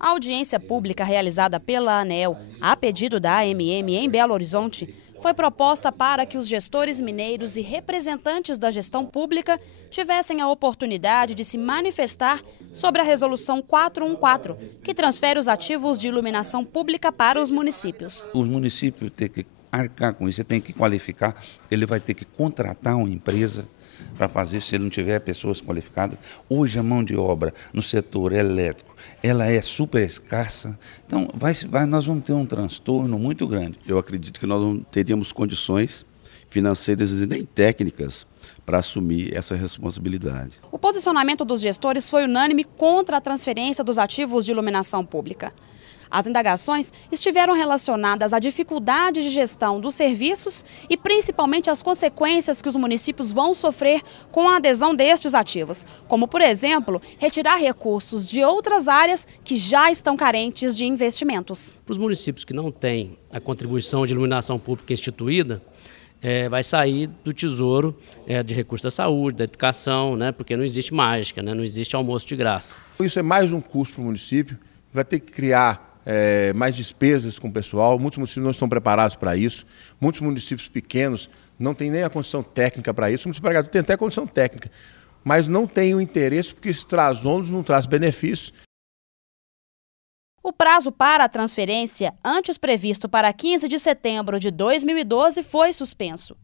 A audiência pública realizada pela ANEEL, a pedido da AMM em Belo Horizonte, foi proposta para que os gestores mineiros e representantes da gestão pública tivessem a oportunidade de se manifestar sobre a Resolução 414, que transfere os ativos de iluminação pública para os municípios. Os municípios têm que arcar com isso, você tem que qualificar, ele vai ter que contratar uma empresa para fazer, se ele não tiver pessoas qualificadas. Hoje a mão de obra no setor elétrico, ela é super escassa, então nós vamos ter um transtorno muito grande. Eu acredito que nós não teríamos condições financeiras e nem técnicas para assumir essa responsabilidade. O posicionamento dos gestores foi unânime contra a transferência dos ativos de iluminação pública. As indagações estiveram relacionadas à dificuldade de gestão dos serviços e principalmente às consequências que os municípios vão sofrer com a adesão destes ativos, como, por exemplo, retirar recursos de outras áreas que já estão carentes de investimentos. Para os municípios que não têm a contribuição de iluminação pública instituída, vai sair do tesouro de recursos da saúde, da educação, porque não existe mágica, não existe almoço de graça. Isso é mais um custo para o município, vai ter que criar mais despesas com o pessoal, muitos municípios não estão preparados para isso, muitos municípios pequenos não têm nem a condição técnica para isso, o município pagador tem até a condição técnica, mas não tem o interesse porque isso traz ônus, não traz benefícios. O prazo para a transferência, antes previsto para 15 de setembro de 2012, foi suspenso.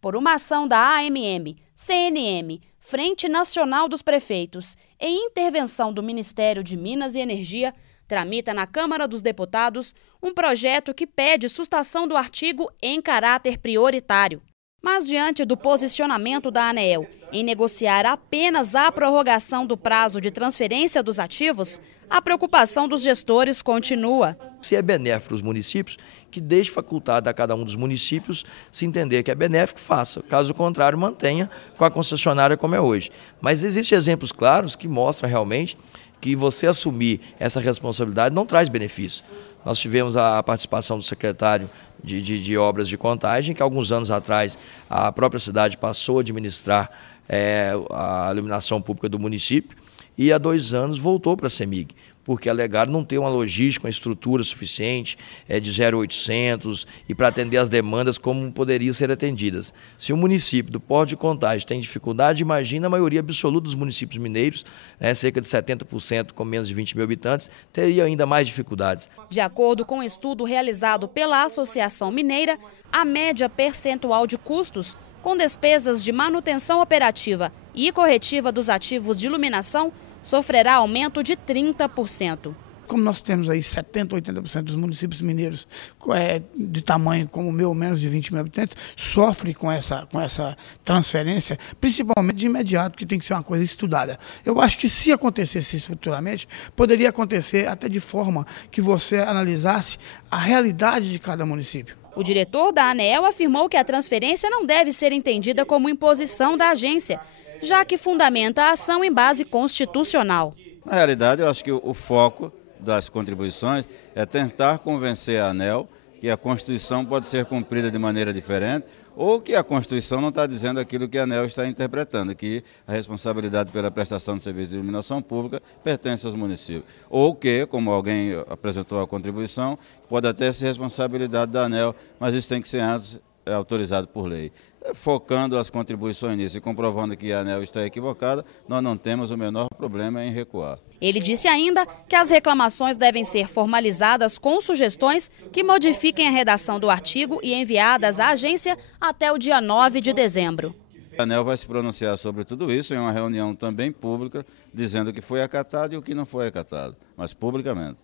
Por uma ação da AMM, CNM, Frente Nacional dos Prefeitos e intervenção do Ministério de Minas e Energia, tramita na Câmara dos Deputados um projeto que pede sustação do artigo em caráter prioritário. Mas diante do posicionamento da ANEEL em negociar apenas a prorrogação do prazo de transferência dos ativos, a preocupação dos gestores continua. Se é benéfico para os municípios, que deixe facultado a cada um dos municípios se entender que é benéfico, faça. Caso contrário, mantenha com a concessionária como é hoje. Mas existem exemplos claros que mostram realmente que você assumir essa responsabilidade não traz benefício. Nós tivemos a participação do secretário de Obras de Contagem, que alguns anos atrás a própria cidade passou a administrar a iluminação pública do município e há 2 anos voltou para a CEMIG, porque alegaram não ter uma logística, uma estrutura suficiente de 0800 e para atender as demandas como poderiam ser atendidas. Se o município do Porto de Contagem tem dificuldade, imagina a maioria absoluta dos municípios mineiros, cerca de 70% com menos de 20 mil habitantes, teria ainda mais dificuldades. De acordo com um estudo realizado pela Associação Mineira, a média percentual de custos com despesas de manutenção operativa e corretiva dos ativos de iluminação sofrerá aumento de 30%. Como nós temos aí 70%, 80% dos municípios mineiros de tamanho como o meu, menos de 20 mil habitantes, sofre com essa transferência, principalmente de imediato, que tem que ser uma coisa estudada. Eu acho que se acontecesse isso futuramente, poderia acontecer até de forma que você analisasse a realidade de cada município. O diretor da ANEEL afirmou que a transferência não deve ser entendida como imposição da agência, já que fundamenta a ação em base constitucional. Na realidade, eu acho que o foco das contribuições é tentar convencer a ANEEL que a Constituição pode ser cumprida de maneira diferente ou que a Constituição não está dizendo aquilo que a ANEEL está interpretando, que a responsabilidade pela prestação de serviços de iluminação pública pertence aos municípios. Ou que, como alguém apresentou a contribuição, pode até ser responsabilidade da ANEEL, mas isso tem que ser antes autorizado por lei. Focando as contribuições nisso e comprovando que a ANEEL está equivocada, nós não temos o menor problema em recuar. Ele disse ainda que as reclamações devem ser formalizadas com sugestões que modifiquem a redação do artigo e enviadas à agência até o dia 9 de dezembro. A ANEEL vai se pronunciar sobre tudo isso em uma reunião também pública, dizendo o que foi acatado e o que não foi acatado, mas publicamente.